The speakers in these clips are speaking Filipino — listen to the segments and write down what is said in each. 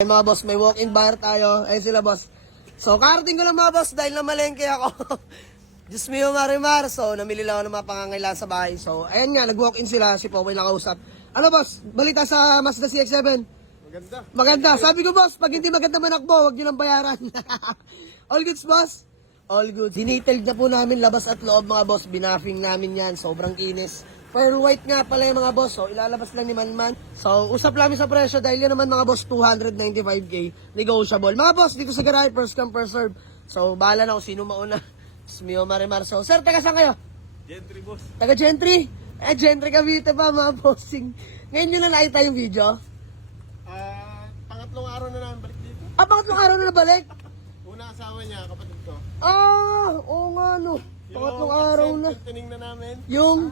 Ay mga boss, may walk-in bar tayo. Ayun sila boss. So karating ko lang mga boss dahil namalengke ako. Diyos mio marimar. So namili lang ako ng mga pangangailangan sa bahay. So ayan nga, nag-walk-in sila. Si Popoy nakausap. Ano boss, balita sa Mazda CX-7? Maganda. Maganda. Sabi ko boss, pag hindi maganda manakbo, huwag nyo lang bayaran. All goods boss? All goods. Dinitailed na po namin labas at loob mga boss. Binaffing namin yan. Sobrang kinis. Pearl white nga pala yung mga boss. So ilalabas lang ni Manman. So usap namin sa presyo dahil yan naman mga boss 295k. Negotiable. Mga boss, dito sa garahe, first come first serve. So bahala na kung sino mauna. Smio Marimar. So sir, taga saan kayo? Gentry boss. Taga Gentry? Gentry Cavite pa mga bossing. Ngayon nyo na nakita yung video? Pangatlong araw na namin balik dito. Pangatlong araw na nabalik? Una asawa niya, kapatid ko. Oo nga no. Pangatlong araw na. Tinignan na namin. Yung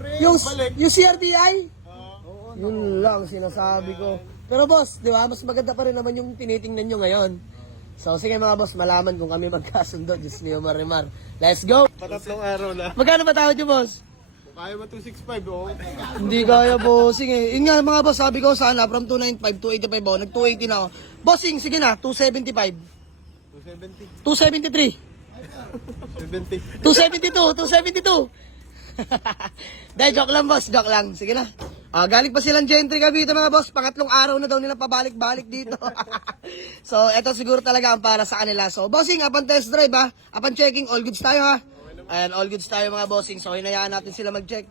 Balik. yung CRDI? Oo. Yun lang sinasabi ko. Pero boss, di ba, mas maganda pa rin naman yung tinitingnan nyo ngayon. So sige mga boss, malaman kung kami magkasundo. Diyos niyo Marimar. Let's go! Patatlong araw na. Magkano ba tawad nyo boss? Kaya ba 265? Oo. Hindi kaya bossing eh. Yun nga mga boss, sabi ko sana from 295, 285 ako. Nag 280 na ako. Bossing, sige na, 275. 270. 273. 70. 272. Dahil joke lang boss, joke lang. Sige na. Galing pa silang Gentry Cavite mga boss. Pangatlong araw na daw nila pabalik-balik dito. So, eto siguro talaga ang para sa kanila. So, bossing, upon test drive ha. Upon checking, all goods tayo ha. Ayan, all goods tayo mga bossing. So, hinayaan natin sila mag-check.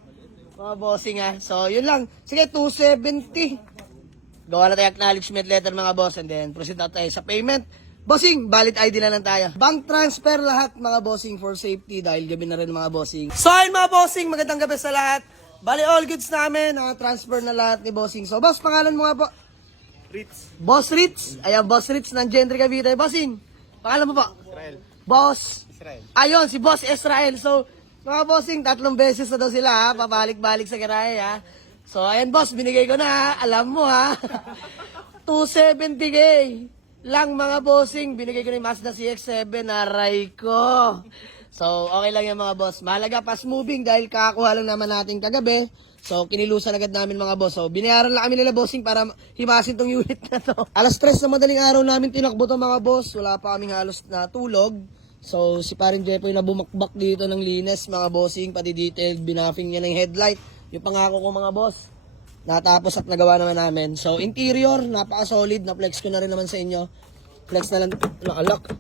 Mga bossing ha. So, yun lang. Sige, 270. Gawa na tayo acknowledgement letter mga boss. And then, proceed na tayo sa payment. Bossing, valid ID na lang tayo. Bank transfer lahat mga bossing for safety dahil gabi na rin mga bossing. So ayun mga bossing, magandang gabi sa lahat. Bali all goods namin, transfer na lahat ni bossing. So boss, pangalan mo nga po? Ritz. Boss Ritz. Ayan, Boss Ritz ng Gentry Cavite. Bossing, pangalan mo po? Israel. Boss. Israel. Ayun, si Boss Israel. So, mga bossing, 3 beses na daw sila ha. Pabalik-balik sa garahe ha. So, ayun boss, binigay ko na ha. Alam mo ha. 270k. Lang mga bossing, binigay ko na yung Mazda CX-7, aray ko. So, okay lang yan mga boss. Mahalaga, fast moving dahil kakakuha lang naman natin kagabi. So, kinilusan agad namin mga boss. So, binayaran lang kami nila bossing para himasin tong unit na to. Alas 3 na madaling araw namin tinakbo to mga boss. Wala pa kaming halos natulog. So, si paring Jepoy na bumakbak dito ng linis mga bossing, pati detailed, binaffing niya ng headlight. Yung pangako ko mga boss. Natapos at nagawa naman namin. So, interior, napaka-solid. Na-flex ko na rin naman sa inyo. Flex na lang, nakalak.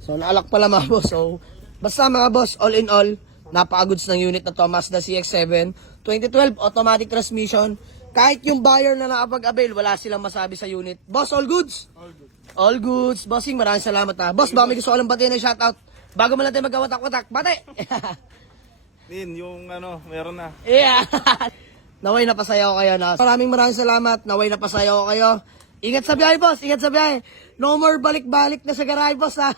So, naalak pala mga boss. So, basta mga boss, all in all, napaka-goods ng unit na to. Mazda CX-7. 2012, automatic transmission. Kahit yung buyer na nakapag-avail, wala silang masabi sa unit. Boss, all goods? All good. All goods. Bossing, maraming salamat ha. Boss, baka may gusto ko lang batiin ng shoutout. Bago mo lang tayo magkawatak-watak. Bate! Din, yung meron na. Yeah! Naway napasaya ko kayo na. Maraming salamat. Naway napasaya ko kayo. Ingat sa biyahe, boss. Ingat sa biyahe. No more balik-balik na sa garahe, boss, ha.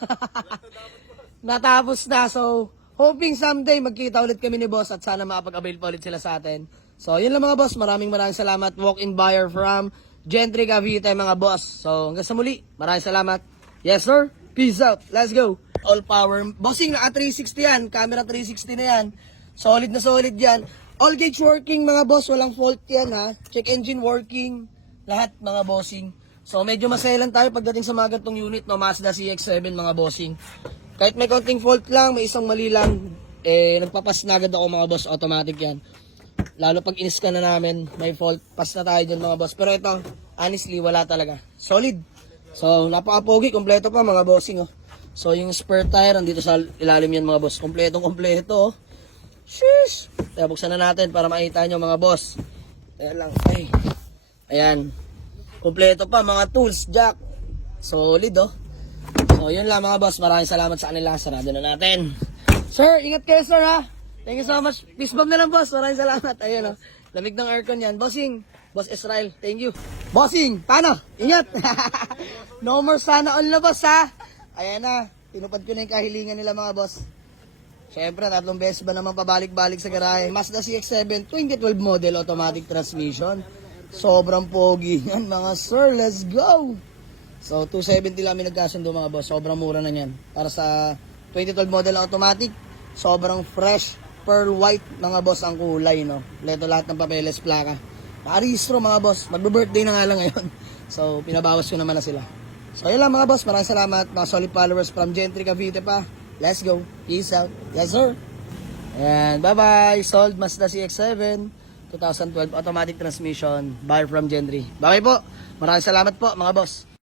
Natapos na. So, hoping someday magkita ulit kami ni boss at sana makapag-avail pa ulit sila sa atin. So, yun lang mga boss. Maraming salamat. Walk-in buyer from Gentry Cavite, mga boss. So, hanggang sa muli. Maraming salamat. Yes, sir. Peace out. Let's go. All power. Bossing, naka 360 yan. Camera 360 na yan. Solid na solid yan. All gauge working mga boss, walang fault yan ha. Check engine working, lahat mga bossing. So medyo maselan tayo pagdating sa mga ganitong unit no, Mazda CX-7 mga bossing. Kahit may konting fault lang, may isang mali lang, nagpapas na agad ako mga boss, automatic yan. Lalo pag in-scan na namin, may fault, pass na tayo dyan mga boss. Pero ito, honestly, wala talaga. Solid. So napaka-pogi, kompleto pa mga bossing oh. So yung spare tire, andito sa ilalim yan mga boss. Kompletong kompleto oh. Sheesh! Kaya buksan na natin para makita nyo mga boss. Ayan lang. Ay. Ayan. Kompleto pa mga tools, jack. Solid oh. So yun lang mga boss. Maraming salamat sa kanila. Sarado na natin. Sir, ingat kayo sir ha. Thank you so much. Peace bomb na lang boss. Maraming salamat. Ayun oh. Lamig ng aircon yan. Bossing. Boss Israel. Thank you. Bossing. Paano? Ingat. No more sana all na boss ha. Ayan na. Tinupad ko na yung kahilingan nila mga boss. Siyempre, 3 beses ba naman pabalik-balik sa garahe. Mazda CX-7, 2012 model, automatic transmission. Sobrang pogi yan, mga sir. Let's go! So, 270 lang kami nagkasundo, mga boss. Sobrang mura na yan. Para sa 2012 model automatic, sobrang fresh, pearl white, mga boss, ang kulay, no? Leto lahat ng papeles, plaka. Nakarehistro, mga boss. Magbe-birthday na nga lang ngayon. So, pinabawas ko naman na sila. So, yun lang mga boss. Maraming salamat. Mga solid followers from Gentry Cavite pa. Let's go. Peace out. Yes, sir. And bye-bye. Sold Mazda CX-7. 2012 automatic transmission. Buyer from Gentry. Bye-bye po. Maraming salamat po mga boss.